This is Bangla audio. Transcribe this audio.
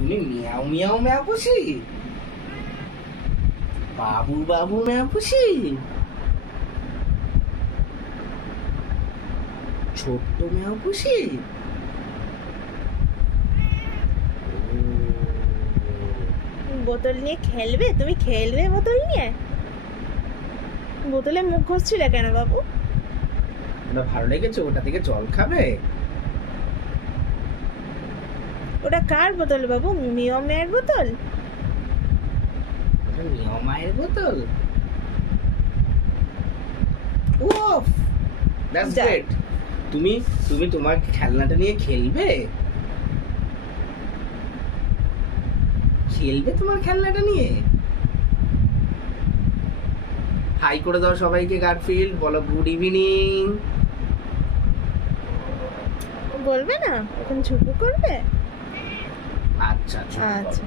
তুমি মিয়াও মিয়াও ম্যাও পুষি, বাবু বাবু ম্যাও পুষি, ছোট্ট ম্যাও পুষি। বোতল নিয়ে খেলবে? তুমি খেলবে বোতল নিয়ে? বোতলে মুখ ঘষছিলে কেন বাবু? ওটা ভালো লেগেছে, ওটা থেকে জল খাবে? ওটা কার বোতল বাবু? মিয়াও মেয়ের বোতল? ওটা মিয়াও মায়ের বোতল। উফ, দ্যাটস যাক। গ্রেট। তুমি তুমি তোমার খেলনাটা নিয়ে খেলবে? খেলবে তোমার খেলনাটা নিয়ে? হাই করে দাও সবাইকে গারফিল্ড, বলো গুড ইভিনিং। বলবে না? এখন ঝুপু করবে? আচ্ছা আচ্ছা।